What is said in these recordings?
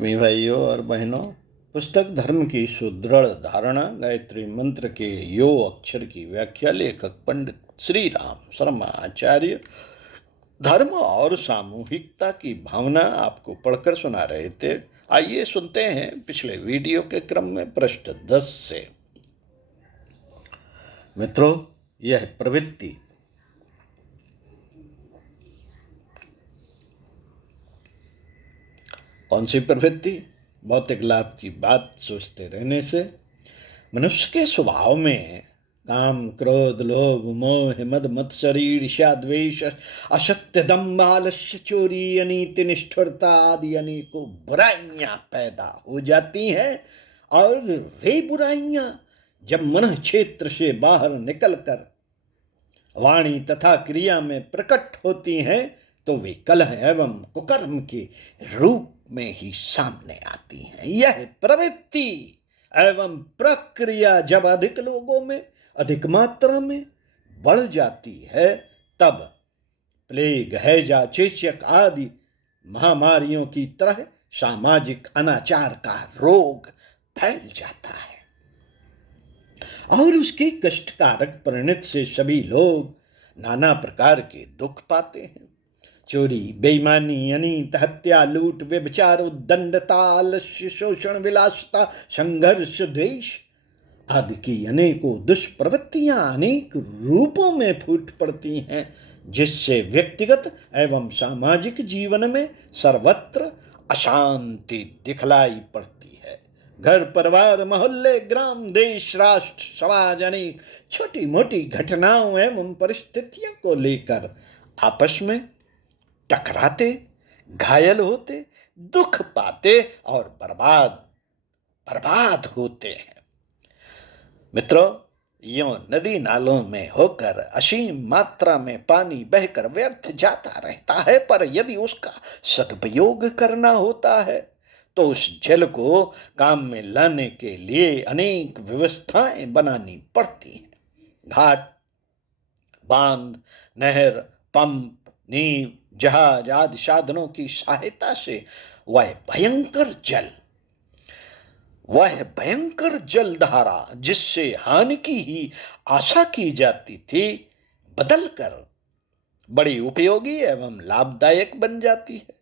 आत्मीय भाइयों और बहनों, पुस्तक धर्म की सुदृढ़ धारणा गायत्री मंत्र के यो अक्षर की व्याख्या लेखक पंडित श्री राम शर्मा आचार्य धर्म और सामूहिकता की भावना आपको पढ़कर सुना रहे थे। आइए सुनते हैं पिछले वीडियो के क्रम में पृष्ठ 10 से। मित्रों, यह प्रवृत्ति कौन सी प्रवृत्ति? भौतिक लाभ की बात सोचते रहने से मनुष्य के स्वभाव में काम, क्रोध, लोभ, मोह, मद, मत्सरी, ईर्ष्या, द्वेष, असत्य, दंभ, आलस्य, चोरी, अनीति, निष्ठुरता आदि अनेकों बुराइयां पैदा हो जाती हैं। और वे बुराइयां जब मन क्षेत्र से बाहर निकलकर वाणी तथा क्रिया में प्रकट होती हैं तो वे कलह एवं कुकर्म के रूप में ही सामने आती हैं। यह प्रवृत्ति एवं प्रक्रिया जब अधिक लोगों में अधिक मात्रा में बढ़ जाती है तब प्लेग, हैजा, चेचक आदि महामारियों की तरह सामाजिक अनाचार का रोग फैल जाता है और उसके कष्टकारक परिणति से सभी लोग नाना प्रकार के दुख पाते हैं। चोरी, बेईमानी, अनीत, हत्या, लूट, व्यभिचार, उद्दंडता, आलस्य, शोषण, विलासिता, संघर्ष, द्वेष आदि की अनेकों दुष्प्रवृत्तियां अनेक रूपों में फूट पड़ती हैं, जिससे व्यक्तिगत एवं सामाजिक जीवन में सर्वत्र अशांति दिखलाई पड़ती है। घर, परिवार, मोहल्ले, ग्राम, देश, राष्ट्र, समाज अनेक छोटी मोटी घटनाओं एवं परिस्थितियों को लेकर आपस में टकराते, घायल होते, दुख पाते और बर्बाद होते हैं। मित्रों, यों नदी नालों में होकर असीम मात्रा में पानी बहकर व्यर्थ जाता रहता है, पर यदि उसका सदुपयोग करना होता है तो उस जल को काम में लाने के लिए अनेक व्यवस्थाएं बनानी पड़ती हैं। घाट, बांध, नहर, पंप, नींव, जहाज आदि साधनों की सहायता से वह भयंकर जलधारा जिससे हानि की ही आशा की जाती थी, बदलकर बड़ी उपयोगी एवं लाभदायक बन जाती है।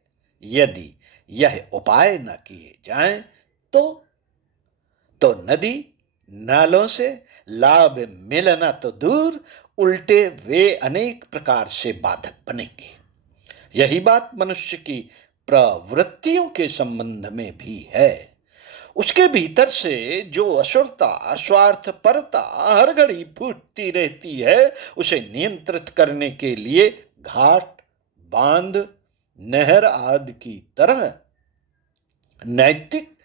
यदि यह उपाय न किए जाएं तो नदी नालों से लाभ मिलना तो दूर, उल्टे वे अनेक प्रकार से बाधक बनेंगे। यही बात मनुष्य की प्रवृत्तियों के संबंध में भी है। उसके भीतर से जो असुरता, स्वार्थपरता हर घड़ी फूटती रहती है, उसे नियंत्रित करने के लिए घाट, बांध, नहर आदि की तरह नैतिक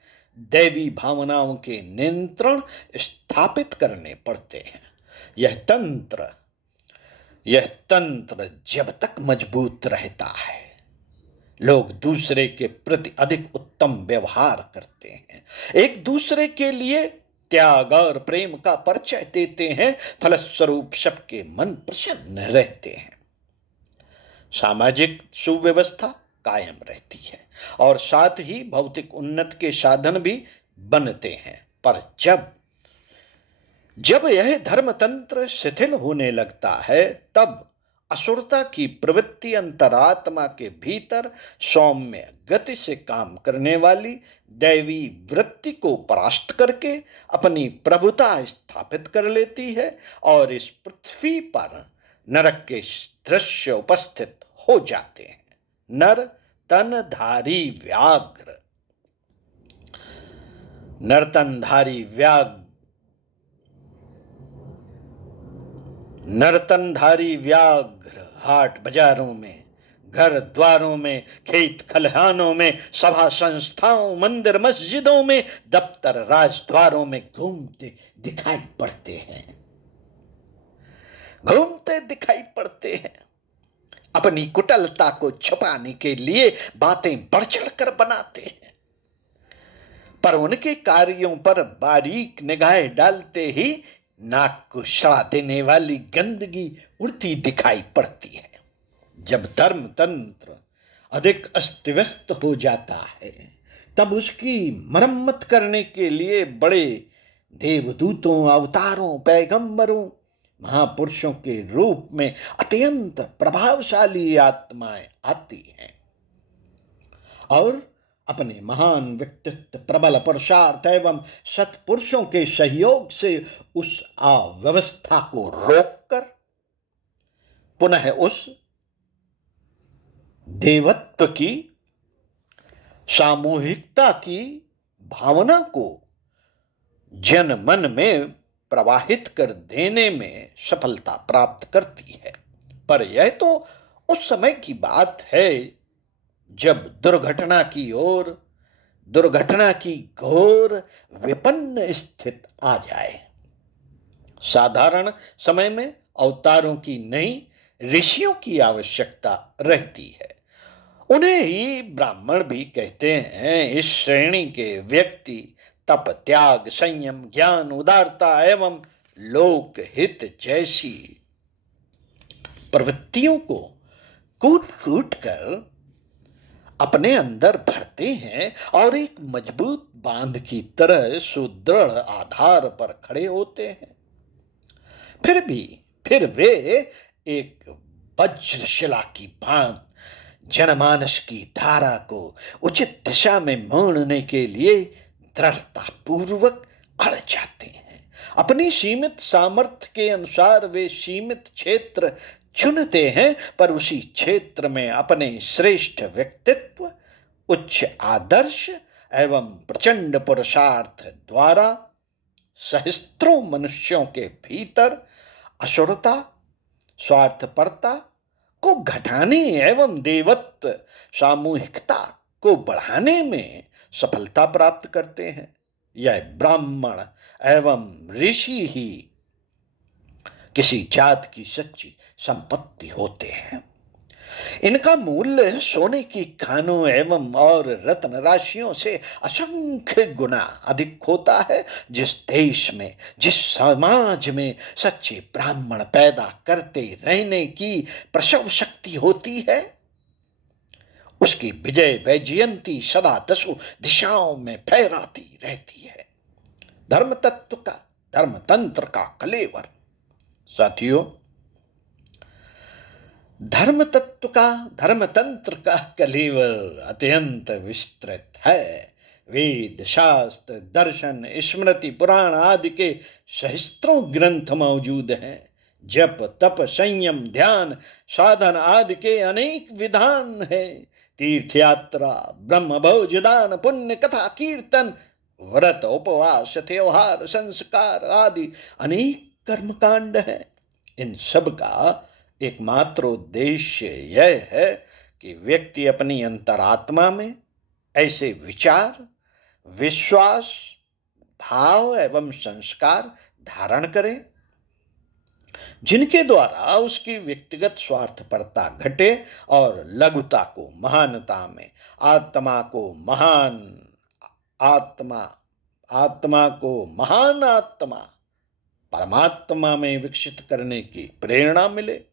दैवी भावनाओं के नियंत्रण स्थापित करने पड़ते हैं। यह तंत्र जब तक मजबूत रहता है, लोग दूसरे के प्रति अधिक उत्तम व्यवहार करते हैं, एक दूसरे के लिए त्याग और प्रेम का परिचय देते हैं, फलस्वरूप सबके मन प्रसन्न रहते हैं, सामाजिक सुव्यवस्था कायम रहती है और साथ ही भौतिक उन्नति के साधन भी बनते हैं। पर जब यह धर्मतंत्र शिथिल होने लगता है तब असुरता की प्रवृत्ति अंतरात्मा के भीतर सौम्य गति से काम करने वाली दैवी वृत्ति को परास्त करके अपनी प्रभुता स्थापित कर लेती है और इस पृथ्वी पर नरक के दृश्य उपस्थित हो जाते हैं। नरतनधारी व्याघ्र हाट बाजारों में, घर द्वारों में, खेत खलिहानों में, सभा संस्थाओं, मंदिर मस्जिदों में, दफ्तर राजद्वारों में घूमते दिखाई पड़ते हैं। अपनी कुटिलता को छुपाने के लिए बातें बढ़ चढ़कर बनाते हैं, पर उनके कार्यों पर बारीक निगाहें डालते ही नाक को सड़ा देने वाली गंदगी उड़ती दिखाई पड़ती है। जब धर्मतंत्र अधिक अस्त व्यस्त हो जाता है तब उसकी मरम्मत करने के लिए बड़े देवदूतों, अवतारों, पैगंबरों, महापुरुषों के रूप में अत्यंत प्रभावशाली आत्माएं आती हैं और अपने महान व्यक्तित्व, प्रबल पुरुषार्थ एवं सत्पुरुषों के सहयोग से उस अव्यवस्था को रोककर पुनः उस देवत्व की, सामूहिकता की भावना को जन मन में प्रवाहित कर देने में सफलता प्राप्त करती है। पर यह तो उस समय की बात है जब दुर्घटना की घोर विपन्न स्थिति आ जाए। साधारण समय में अवतारों की नहीं, ऋषियों की आवश्यकता रहती है। उन्हें ही ब्राह्मण भी कहते हैं। इस श्रेणी के व्यक्ति तप, त्याग, संयम, ज्ञान, उदारता एवं लोकहित जैसी प्रवृत्तियों को कूट कूट कर अपने अंदर भरते हैं और एक मजबूत बांध की तरह सुदृढ़ आधार पर खड़े होते हैं। फिर वे एक वज्रशिला की भांति जनमानस की धारा को उचित दिशा में मोड़ने के लिए दृढ़ता पूर्वक अड़ जाते हैं। अपनी सीमित सामर्थ्य के अनुसार वे सीमित क्षेत्र चुनते हैं, पर उसी क्षेत्र में अपने श्रेष्ठ व्यक्तित्व, उच्च आदर्श एवं प्रचंड पुरुषार्थ द्वारा सहस्त्रों मनुष्यों के भीतर असुरता, स्वार्थपरता को घटाने एवं देवत्व, सामूहिकता को बढ़ाने में सफलता प्राप्त करते हैं। यह ब्राह्मण एवं ऋषि ही किसी जात की सच्ची संपत्ति होते हैं। इनका मूल्य सोने की खानों एवं और रत्न राशियों से असंख्य गुना अधिक होता है। जिस देश में, जिस समाज में सच्चे ब्राह्मण पैदा करते रहने की प्रसव शक्ति होती है, उसकी विजय वैजयंती सदा दसों दिशाओं में फहराती रहती है। धर्मतंत्र का कलेवर। साथियों, धर्मतंत्र का कलेवर अत्यंत विस्तृत है। वेद, शास्त्र, दर्शन, स्मृति, पुराण आदि के सहस्त्रों ग्रंथ मौजूद हैं। जप, तप, संयम, ध्यान, साधन आदि के अनेक विधान है। तीर्थ यात्रा, ब्रह्म भोज, दान, पुण्य, कथा, कीर्तन, व्रत, उपवास, त्योहार, संस्कार आदि अनेक कर्मकांड हैं। इन सब का एकमात्र उद्देश्य यह है कि व्यक्ति अपनी अंतरात्मा में ऐसे विचार, विश्वास, भाव एवं संस्कार धारण करे जिनके द्वारा उसकी व्यक्तिगत स्वार्थपरता घटे और लघुता को महानता में, आत्मा को महान आत्मा परमात्मा में विकसित करने की प्रेरणा मिले।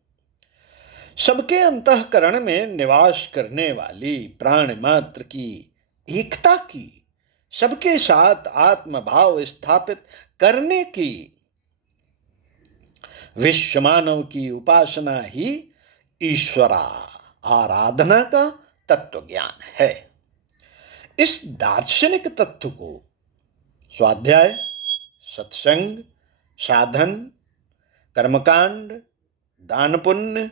सबके अंतःकरण में निवास करने वाली प्राण मात्र की एकता की, सबके साथ आत्मभाव स्थापित करने की विश्व मानव की उपासना ही ईश्वरा आराधना का तत्व ज्ञान है। इस दार्शनिक तत्व को स्वाध्याय, सत्संग, साधन, कर्मकांड, दान पुण्य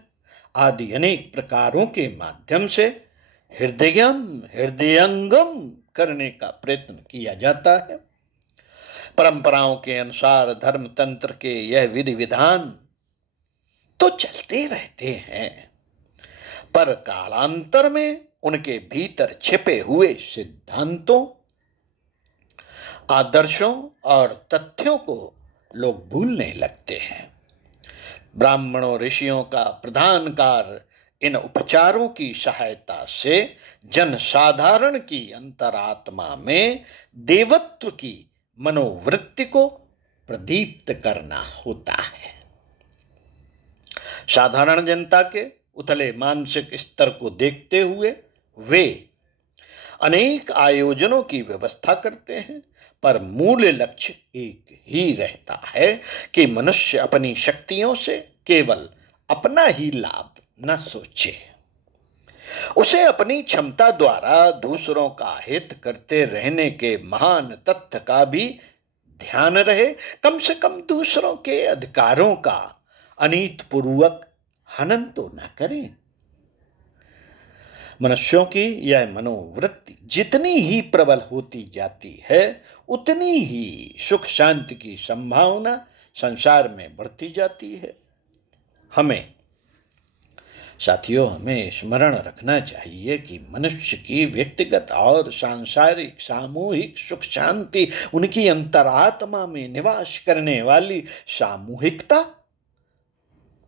आदि अनेक प्रकारों के माध्यम से हृदयंगम करने का प्रयत्न किया जाता है। परंपराओं के अनुसार धर्मतंत्र के यह विधि विधान तो चलते रहते हैं, पर कालांतर में उनके भीतर छिपे हुए सिद्धांतों, आदर्शों और तथ्यों को लोग भूलने लगते हैं। ब्राह्मणों ऋषियों का प्रधान कार्य इन उपचारों की सहायता से जन साधारण की अंतरात्मा में देवत्व की मनोवृत्ति को प्रदीप्त करना होता है। साधारण जनता के उथले मानसिक स्तर को देखते हुए वे अनेक आयोजनों की व्यवस्था करते हैं, पर मूल लक्ष्य एक ही रहता है कि मनुष्य अपनी शक्तियों से केवल अपना ही लाभ न सोचे, उसे अपनी क्षमता द्वारा दूसरों का हित करते रहने के महान तथ्य का भी ध्यान रहे। कम से कम दूसरों के अधिकारों का अनीतिपूर्वक हनन तो न करें। मनुष्यों की यह मनोवृत्ति जितनी ही प्रबल होती जाती है, उतनी ही सुख शांति की संभावना संसार में बढ़ती जाती है। हमें स्मरण रखना चाहिए कि मनुष्य की व्यक्तिगत और सांसारिक सामूहिक सुख शांति उनकी अंतरात्मा में निवास करने वाली सामूहिकता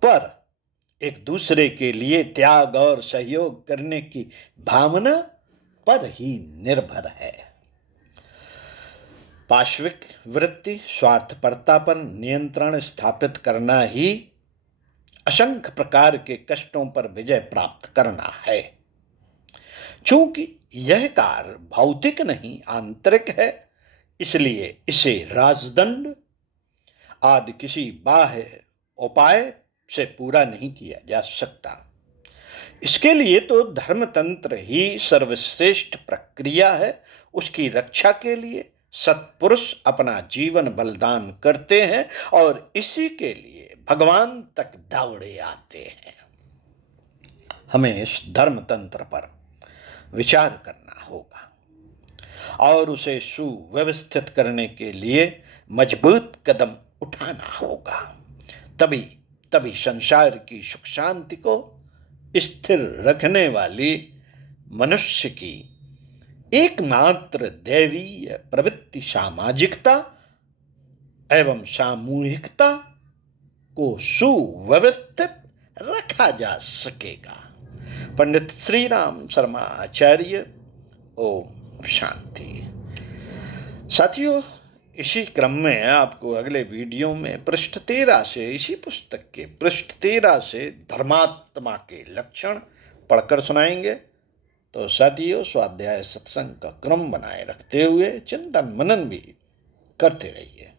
पर, एक दूसरे के लिए त्याग और सहयोग करने की भावना पर ही निर्भर है। पाशविक वृत्ति स्वार्थपरता पर नियंत्रण स्थापित करना ही असंख्य प्रकार के कष्टों पर विजय प्राप्त करना है। चूंकि यह कार्य भौतिक नहीं आंतरिक है, इसलिए इसे राजदंड आदि किसी बाह्य उपाय से पूरा नहीं किया जा सकता। इसके लिए तो धर्मतंत्र ही सर्वश्रेष्ठ प्रक्रिया है। उसकी रक्षा के लिए सत्पुरुष अपना जीवन बलिदान करते हैं और इसी के लिए भगवान तक दौड़े आते हैं। हमें इस धर्मतंत्र पर विचार करना होगा और उसे सुव्यवस्थित करने के लिए मजबूत कदम उठाना होगा। तभी संसार की सुख शांति को स्थिर रखने वाली मनुष्य की एकमात्र दैवीय प्रवृत्ति सामाजिकता एवं सामूहिकता को सुव्यवस्थित रखा जा सकेगा। पंडित श्री राम शर्मा आचार्य। ओम शांति। साथियों, इसी क्रम में आपको अगले वीडियो में पृष्ठ 13 से, इसी पुस्तक के पृष्ठ 13 से धर्मात्मा के लक्षण पढ़कर सुनाएंगे। तो साथियों, स्वाध्याय सत्संग का क्रम बनाए रखते हुए चिंतन मनन भी करते रहिए।